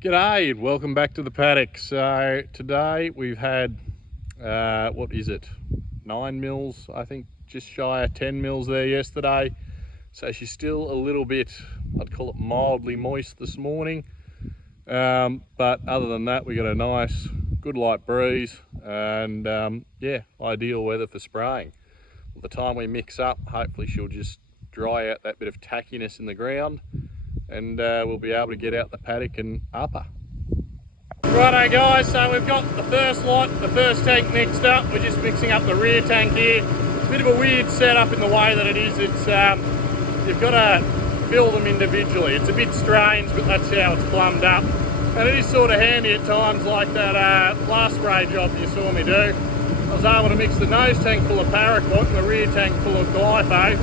G'day and welcome back to the paddock. So today we've had, what is it, 9 mils, I think just shy of 10 mils there yesterday. So she's still a little bit, I'd call it mildly moist this morning. But other than that, we got a nice, good light breeze and yeah, ideal weather for spraying. By the time we mix up, hopefully she'll just dry out that bit of tackiness in the ground and we'll be able to get out the paddock and upper. Righto guys, so we've got the first lot, the first tank mixed up. We're just mixing up the rear tank here. It's a bit of a weird setup in the way that it is. It's you've got to fill them individually. It's a bit strange, but that's how it's plumbed up. And it is sort of handy at times, like that last spray job you saw me do. I was able to mix the nose tank full of paraquat and the rear tank full of glypho.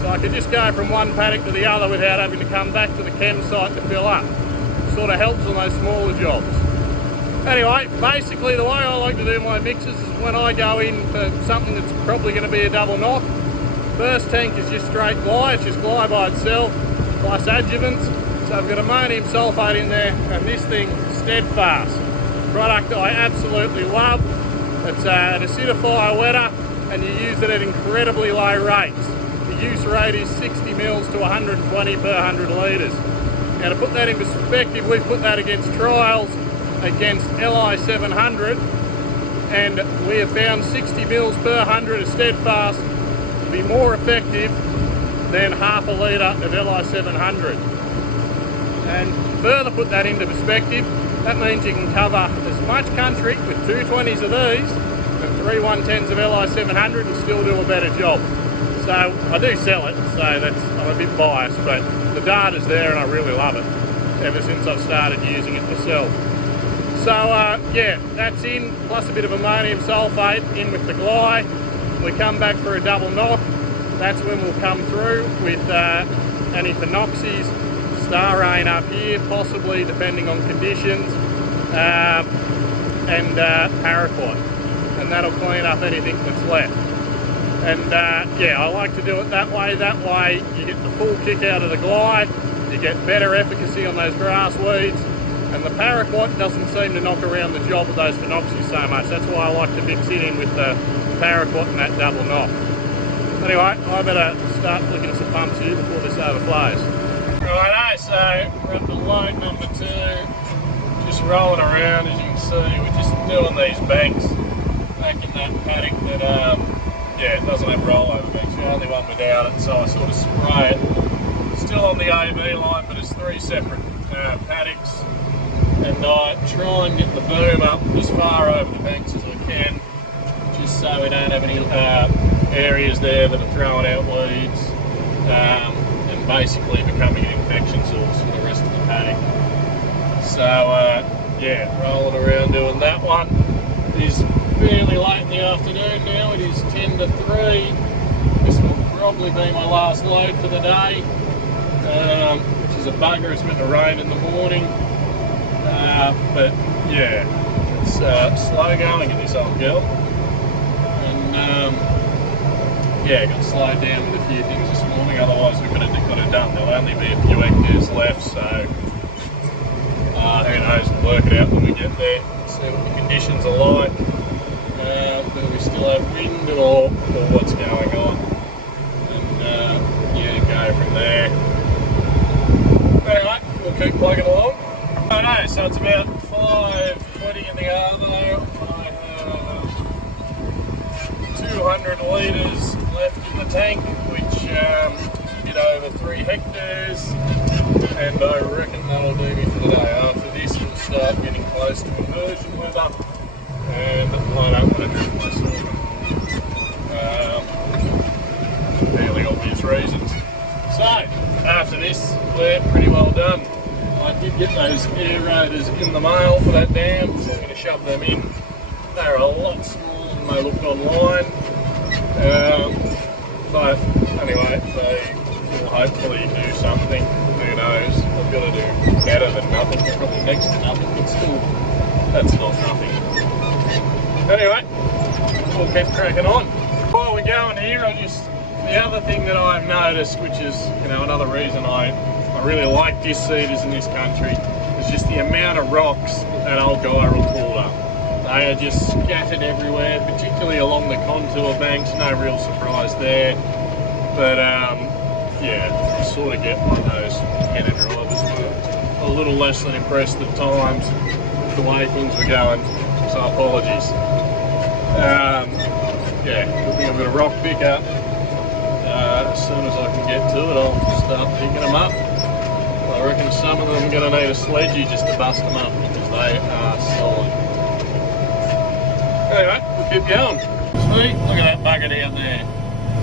So I could just go from one paddock to the other without having to come back to the chem site to fill up. Sort of helps on those smaller jobs. Anyway, basically the way I like to do my mixes is when I go in for something that's probably going to be a double knock. First tank is just straight gly, it's just gly by itself, plus adjuvants. So I've got ammonium sulphate in there, and this thing, Steadfast. Product I absolutely love. It's an acidifier wetter, and you use it at incredibly low rates. The use rate is 60 mils to 120 per 100 litres. Now to put that in perspective, we've put that against trials against Li 700, and we have found 60 mils per 100 of Steadfast to be more effective than half a litre of Li 700. And further put that into perspective, that means you can cover as much country with 220s of these and 3 110s of Li 700 and still do a better job. So I do sell it, so I'm a bit biased, but the data's there and I really love it ever since I've started using it myself. So yeah, that's in, plus a bit of ammonium sulphate in with the gly. We come back for a double knock. That's when we'll come through with anti-phenoxies, star rain up here, possibly depending on conditions, and paraquat, and that'll clean up anything that's left. And yeah, I like to do it that way. That way you get the full kick out of the gly, you get better efficacy on those grass weeds, and the paraquat doesn't seem to knock around the job with those phenoxies so much. That's why I like to mix it in with the paraquat and that double knock. Anyway, I better start flicking some pumps here before this overflows. Righto, so we're at the load number 2, just rolling around. As you can see, we're just doing these banks back in that paddock that yeah, it doesn't have rollover banks, the only one without it, so I sort of spray it. Still on the AV line, but it's 3 separate paddocks, and I try and get the boom up as far over the banks as I can, just so we don't have any areas there that are throwing out weeds and basically becoming an infection source for the rest of the paddock. So yeah, rolling around doing that one. It is fairly late in the afternoon now, it is 10 to 3. This will probably be my last load for the day, which is a bugger. It's meant to rain in the morning, but yeah, it's slow going in this old girl, and yeah, got slowed down with a few things this morning, otherwise we could have got it done. There'll only be a few hectares left, so who knows, we'll work it out when we get there, see what the conditions are like. Whether we still have wind or what's going on, and yeah, go from there. Anyway, we'll keep plugging along. I know, so it's about 5:20 in the arvo. I have 200 litres left in the tank, which is a bit over 3 hectares, and I reckon that'll do me for the day. After this, we'll start getting close to immersion weather, and I don't want to drink my sorghum. Fairly obvious reasons. So, after this, we're pretty well done. I did get those aerators in the mail for that dam, so I'm going to shove them in. They're a lot smaller than they looked online. But anyway, they will hopefully do something. Who knows? I've got to do better than nothing, probably next to nothing, but still, that's not nothing. Anyway, we'll keep cracking on. While we're going here, the other thing that I've noticed, which is another reason I really like disc seeders in this country, is just the the amount of rocks that old gyral pulled up. They are just scattered everywhere, particularly along the contour banks. No real surprise there. But yeah, you sort of get one of those beginner drivers who were a little less than impressed at times with the way things were going. So apologies. Yeah, I think I've got a rock picker. As soon as I can get to it, I'll start picking them up. I reckon some of them are going to need a sledgy just to bust them up because they are solid. Anyway, we'll keep going. See, look at that bugger down there.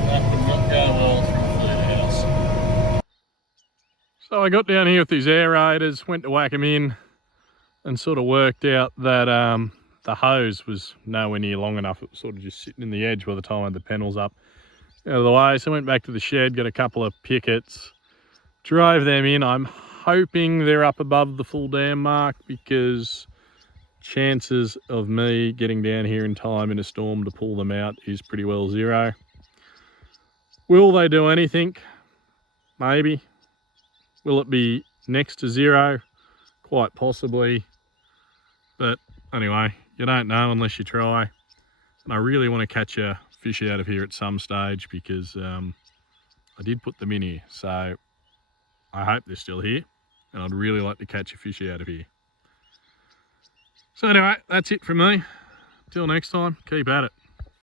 That would not go well through a food house. So I got down here with these aerators, went to whack them in, and sort of worked out that the hose was nowhere near long enough. It was sort of just sitting in the edge by the time I had the panels up out of the way. So I went back to the shed, got a couple of pickets, drove them in. I'm hoping they're up above the full dam mark because chances of me getting down here in time in a storm to pull them out is pretty well zero. Will they do anything? Maybe. Will it be next to zero? Quite possibly. But anyway, you don't know unless you try. And I really want to catch a fish out of here at some stage because I did put them in here. So I hope they're still here. And I'd really like to catch a fish out of here. So anyway, that's it from me. Till next time, keep at it.